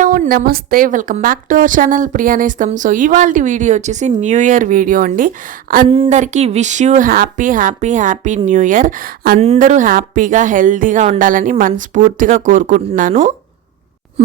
Hello నమస్తే welcome back to our channel Priyanestham. So ఇవాళ video వచ్చేసి న్యూ ఇయర్ వీడియో అండి. అందరికీ wish you happy happy happy new year. అందరూ హ్యాపీగా హెల్తీగా ఉండాలని మనస్ఫూర్తిగా కోరుకుంటున్నాను.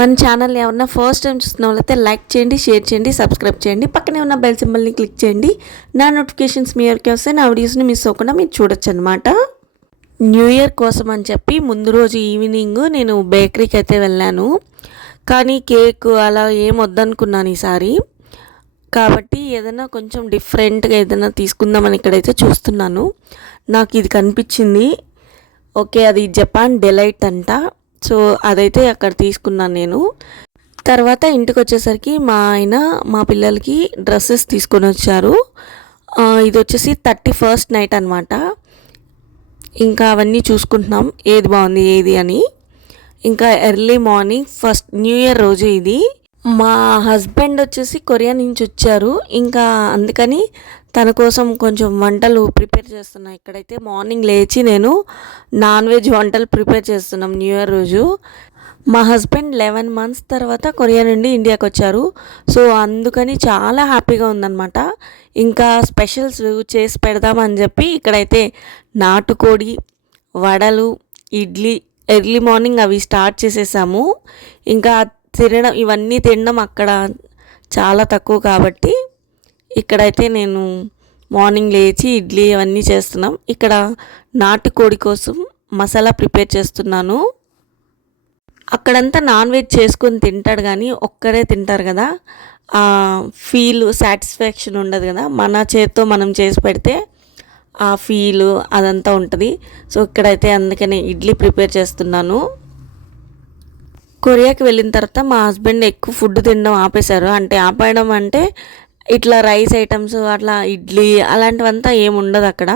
మన ఛానల్ ఏమన్నా ఫస్ట్ టైం చూస్తున్న వాళ్ళైతే లైక్ చేయండి, షేర్ చేయండి, సబ్స్క్రైబ్ చేయండి. పక్కనే ఉన్న బెల్ సింబల్ని క్లిక్ చేయండి. నా నోటిఫికేషన్స్ మీ వరకు వస్తే నా వీడియోస్ని మిస్ అవ్వకుండా మీరు చూడొచ్చు అనమాట. న్యూ ఇయర్ కోసం అని చెప్పి ముందు రోజు ఈవినింగ్ నేను బేకరీకి అయితే వెళ్ళాను. కానీ కేక్ అలా ఏం వద్దనుకున్నాను ఈసారి. కాబట్టి ఏదైనా కొంచెం డిఫరెంట్గా ఏదైనా తీసుకుందామని ఇక్కడైతే చూస్తున్నాను. నాకు ఇది కనిపించింది. ఓకే, అది జపాన్ డిలైట్ అంట. సో అదైతే అక్కడ తీసుకున్నాను నేను. తర్వాత ఇంటికి వచ్చేసరికి మా ఆయన మా పిల్లలకి డ్రెస్సెస్ తీసుకొని వచ్చారు. ఇది వచ్చేసి 31st నైట్ అనమాట. ఇంకా అవన్నీ చూసుకుంటున్నాం ఏది బాగుంది ఏది అని. ఇంకా early morning first new year రోజు ఇది. మా హస్బెండ్ వచ్చేసి కొరియా నుంచి వచ్చారు. ఇంకా అందుకని తన కోసం కొంచెం వంటలు ప్రిపేర్ చేస్తున్నా. ఇక్కడైతే మార్నింగ్ లేచి నేను నాన్ వెజ్ వంటలు ప్రిపేర్ చేస్తున్నాం న్యూ ఇయర్ రోజు. మా హస్బెండ్ 11 months తర్వాత కొరియా నుండి ఇండియాకి వచ్చారు. సో అందుకని చాలా హ్యాపీగా ఉందన్నమాట. ఇంకా స్పెషల్స్ చేసి పెడదామని చెప్పి ఇక్కడైతే నాటుకోడి, వడలు, ఇడ్లీ ఎర్లీ మార్నింగ్ అవి స్టార్ట్ చేసేసాము. ఇంకా ఇవన్నీ తినడం అక్కడ చాలా తక్కువ కాబట్టి ఇక్కడైతే నేను మార్నింగ్ లేచి ఇడ్లీ అవన్నీ చేస్తున్నాం. ఇక్కడ నాటుకోడి కోసం మసాలా ప్రిపేర్ చేస్తున్నాను. అక్కడంతా నాన్ వెజ్ చేసుకొని తింటాడు కానీ ఒక్కరే తింటారు కదా, ఫీల్ సాటిస్ఫాక్షన్ ఉండదు కదా. మన చేత్తో మనం చేసి పెడితే ఆ ఫీల్ అదంతా ఉంటుంది. సో ఇక్కడైతే అందుకనే ఇడ్లీ ప్రిపేర్ చేస్తున్నాను. కొరియాకి వెళ్ళిన తర్వాత మా హస్బెండ్ ఎక్కువ ఫుడ్ తినడం ఆపేశారు. అంటే ఆపేయడం అంటే ఇట్లా రైస్ ఐటమ్స్ అట్లా ఇడ్లీ అలాంటివంతా ఏమి ఉండదు అక్కడ.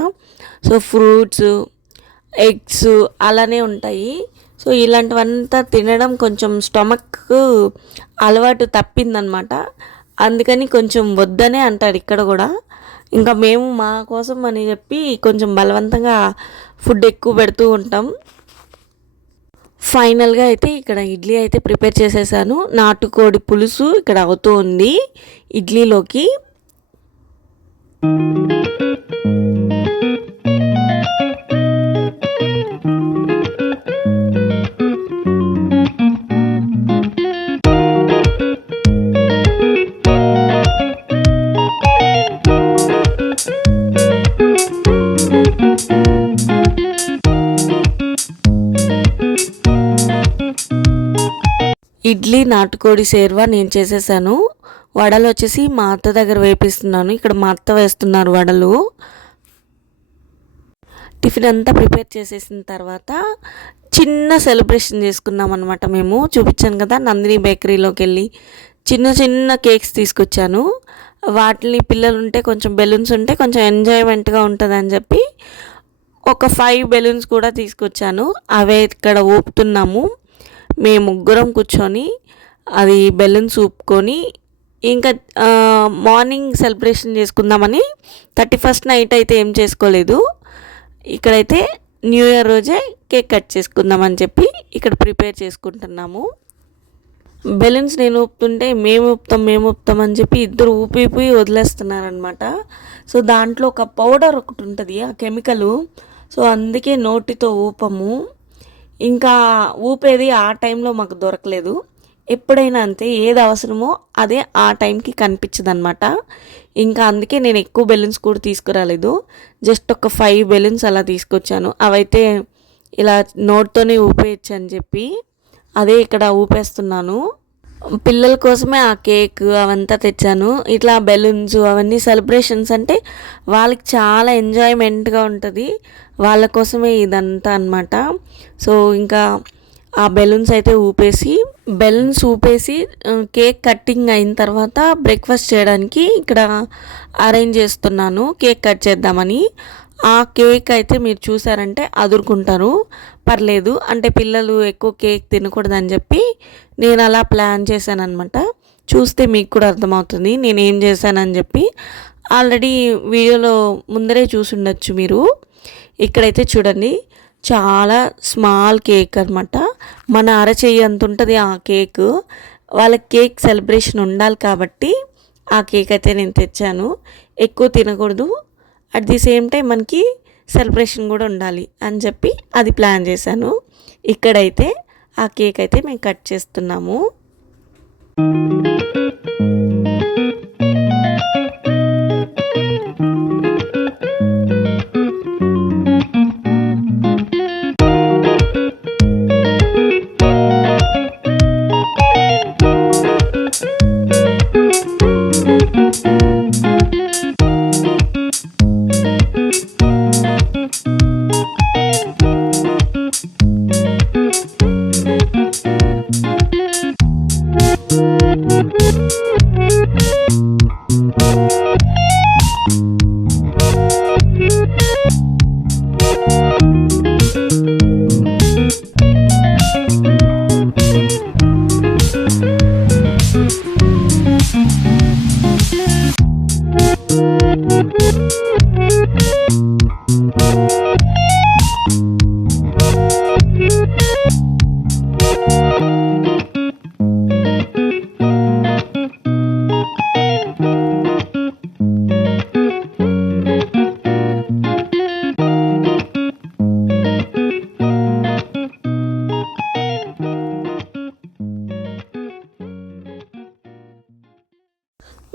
సో ఫ్రూట్స్, ఎగ్స్ అలానే ఉంటాయి. సో ఇలాంటివంతా తినడం కొంచెం స్టమక్ అలవాటు తప్పిందనమాట. అందుకని కొంచెం వద్దనే అంటాడు ఇక్కడ కూడా. ఇంకా మేము మా కోసం అని చెప్పి కొంచెం బలవంతంగా ఫుడ్ ఎక్కువ పెడుతూ ఉంటాం. ఫైనల్గా అయితే ఇక్కడ ఇడ్లీ అయితే ప్రిపేర్ చేసేసాను. నాటుకోడి పులుసు ఇక్కడ అవుతూ ఉంది ఇడ్లీలోకి. ఇడ్లీ నాటుకోడి సేర్వా నేను చేసేసాను. వడలు వచ్చేసి మా అత్త దగ్గర వేపిస్తున్నాను. ఇక్కడ మా అత్త వేస్తున్నారు వడలు. టిఫిన్ అంతా ప్రిపేర్ చేసేసిన తర్వాత చిన్న సెలబ్రేషన్ చేసుకున్నాం అనమాట. మేము చూపించాను కదా, నందిని బేకరీలోకి వెళ్ళి చిన్న చిన్న కేక్స్ తీసుకొచ్చాను. వాటిని పిల్లలు ఉంటే కొంచెం బెలూన్స్ ఉంటే కొంచెం ఎంజాయ్మెంట్గా ఉంటుందని చెప్పి ఒక 5 బెలూన్స్ కూడా తీసుకొచ్చాను. అవే ఇక్కడ ఊపుతున్నాము. మేము ముగ్గురం కూర్చొని అది బెలూన్స్ ఊపుకొని ఇంకా మార్నింగ్ సెలబ్రేషన్ చేసుకుందామని 31st నైట్ అయితే ఏం చేసుకోలేదు. ఇక్కడైతే న్యూ ఇయర్ రోజే కేక్ కట్ చేసుకుందామని చెప్పి ఇక్కడ ప్రిపేర్ చేసుకుంటున్నాము. బెలూన్స్ నేను ఊపుతుంటే మేము ఊపుతాం అని చెప్పి ఇద్దరు ఊపి వదిలేస్తున్నారనమాట. సో దాంట్లో ఒక పౌడర్ ఒకటి ఉంటుంది, ఆ కెమికల్. సో అందుకే నోటితో ఊపము. ఇంకా ఊపేది ఆ టైంలో మాకు దొరకలేదు. ఎప్పుడైనా అంతే, ఏది అవసరమో అదే ఆ టైంకి కనిపించదు అనమాట. ఇంకా అందుకే నేను ఎక్కువ బెలూన్స్ కూడా తీసుకురాలేదు. జస్ట్ ఒక 5 బెలూన్స్ అలా తీసుకొచ్చాను. అవైతే ఇలా నోట్తోనే ఊపేయచ్చు అని చెప్పి అదే ఇక్కడ ఊపేస్తున్నాను. పిల్లల కోసమే ఆ కేక్ అవంతా తెచ్చాను. ఇట్లా బెలూన్స్ అవన్నీ సెలబ్రేషన్స్ అంటే వాళ్ళకి చాలా ఎంజాయ్మెంట్గా ఉంటుంది. వాళ్ళ కోసమే ఇదంతా అనమాట. సో ఇంకా ఆ బెలూన్స్ అయితే ఊపేసి కేక్ కట్టింగ్ అయిన తర్వాత బ్రేక్ఫాస్ట్ చేయడానికి ఇక్కడ అరేంజ్ చేస్తున్నాను. కేక్ కట్ చేద్దామని. ఆ కేక్ అయితే మీరు చూసారంటే అదురుకుంటారు, పర్లేదు. అంటే పిల్లలు ఎక్కువ కేక్ తినకూడదని చెప్పి నేను అలా ప్లాన్ చేశాను అనమాట. చూస్తే మీకు కూడా అర్థమవుతుంది నేను ఏం చేశానని చెప్పి. ఆల్రెడీ వీడియోలో ముందరే చూసి ఉండొచ్చు మీరు. ఇక్కడైతే చూడండి, చాలా స్మాల్ కేక్ అనమాట. మన అరచెయ్యి అంత ఉంటుంది ఆ కేక్. వాళ్ళకి కేక్ సెలబ్రేషన్ ఉండాలి కాబట్టి ఆ కేక్ అయితే నేను తెచ్చాను. ఎక్కువ తినకూడదు, అట్ ది సేమ్ టైం మనకి సెలబ్రేషన్ కూడా ఉండాలి అని చెప్పి అది ప్లాన్ చేశాను. ఇక్కడైతే ఆ కేక్ అయితే మేము కట్ చేస్తున్నాము.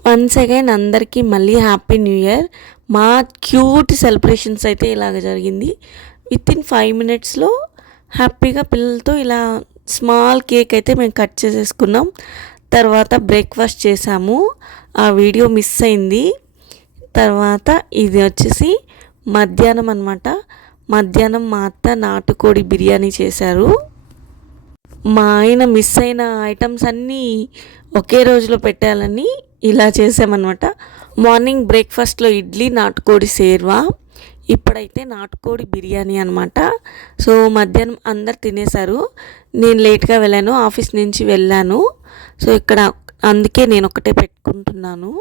వన్స్ అగైన్ అందరికీ మళ్ళీ హ్యాపీ న్యూ ఇయర్. మా క్యూట్ సెలబ్రేషన్స్ అయితే ఇలాగ జరిగింది. వితిన్ 5 minutesలో హ్యాపీగా పిల్లలతో ఇలా స్మాల్ కేక్ అయితే మేము కట్ చేసేసుకున్నాం. తర్వాత బ్రేక్ఫాస్ట్ చేసాము, ఆ వీడియో మిస్ అయింది. తర్వాత ఇది వచ్చేసి మధ్యాహ్నం అనమాట. మధ్యాహ్నం మా అత్త నాటుకోడి బిర్యానీ చేశారు. మా ఆయన మిస్ అయిన ఐటమ్స్ అన్నీ ఒకే రోజులో పెట్టాలని ఇలా చేసామన్నమాట. మార్నింగ్ బ్రేక్ఫాస్ట్లో ఇడ్లీ, నాటుకోడి సేర్వా, ఇప్పుడైతే నాటుకోడి బిర్యానీ అనమాట. సో మధ్యాహ్నం అందరు తినేశారు. నేను లేట్గా వెళ్ళాను, ఆఫీస్ నుంచి వెళ్ళాను. సో ఇక్కడ అందుకే నేను ఒకటే పెట్టుకుంటున్నాను.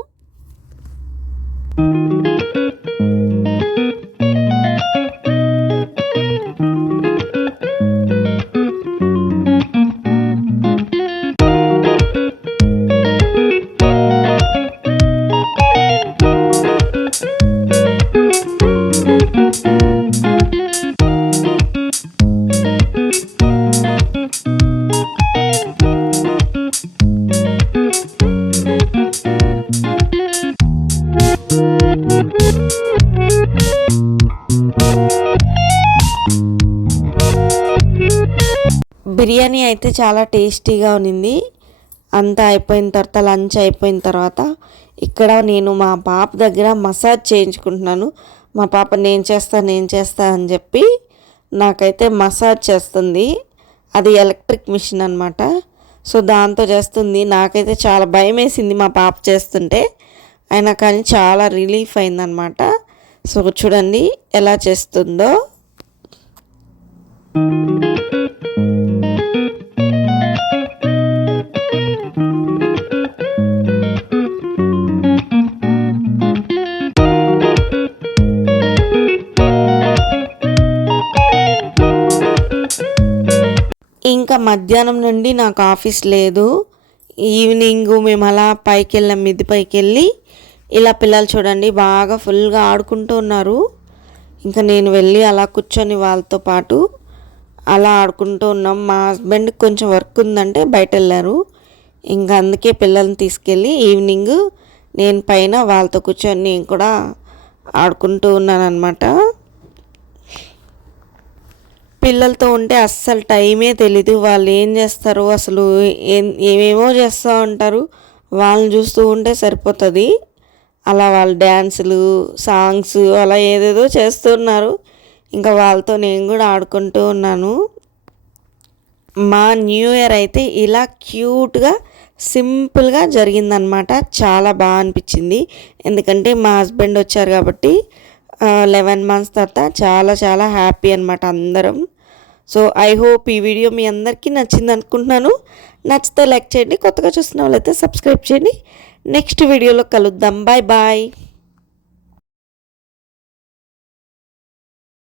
బిర్యానీ అయితే చాలా టేస్టీగా ఉన్నింది. అంతా అయిపోయిన తర్వాత, లంచ్ అయిపోయిన తర్వాత ఇక్కడ నేను మా పాప దగ్గర మసాజ్ చేయించుకుంటున్నాను. మా పాప నేను చేస్తా అని చెప్పి నాకైతే మసాజ్ చేస్తుంది. అది ఎలక్ట్రిక్ మిషన్ అనమాట. సో దాంతో చేస్తుంది. నాకైతే చాలా భయం వేసింది మా పాప చేస్తుంటే, అయినా కానీ చాలా రిలీఫ్ అయిందనమాట. సో చూడండి ఎలా చేస్తుందో. ఇంకా మధ్యాహ్నం నుండి నాకు ఆఫీస్ లేదు. ఈవినింగ్ మేము అలా పైకి వెళ్ళాం, మిద్ది పైకి వెళ్ళి ఇలా పిల్లలు చూడండి బాగా ఫుల్గా ఆడుకుంటూ ఉన్నారు. ఇంకా నేను వెళ్ళి అలా కూర్చొని వాళ్ళతో పాటు అలా ఆడుకుంటూ ఉన్నాం. మా హస్బెండ్కి కొంచెం వర్క్ ఉందంటే బయట వెళ్ళారు. ఇంకా అందుకే పిల్లల్ని తీసుకెళ్ళి ఈవినింగ్ నేను పైన వాళ్ళతో కూర్చొని నేను కూడా ఆడుకుంటూ ఉన్నాను అనమాట. పిల్లలతో ఉంటే అస్సలు టైమే తెలీదు. వాళ్ళు ఏం చేస్తారో అసలు ఏమేమో చేస్తూ ఉంటారు. వాళ్ళని చూస్తూ ఉంటే సరిపోతుంది. అలా వాళ్ళు డ్యాన్సులు, సాంగ్స్ అలా ఏదేదో చేస్తున్నారు. ఇంకా వాళ్ళతో నేను కూడా ఆడుకుంటూ ఉన్నాను. మా న్యూ ఇయర్ అయితే ఇలా క్యూట్గా సింపుల్గా జరిగిందనమాట. చాలా బాగా అనిపించింది. ఎందుకంటే మా హస్బెండ్ వచ్చారు కాబట్టి 11 months తర్వాత చాలా చాలా హ్యాపీ అనమాట అందరం. సో ఐ హోప్ ఈ వీడియో మీ అందరికీ నచ్చింది అనుకుంటున్నాను. నచ్చితే లైక్ చేయండి, కొత్తగా చూస్తున్న వాళ్ళైతే సబ్స్క్రైబ్ చేయండి. నెక్స్ట్ వీడియోలో కలుద్దాం. Bye bye.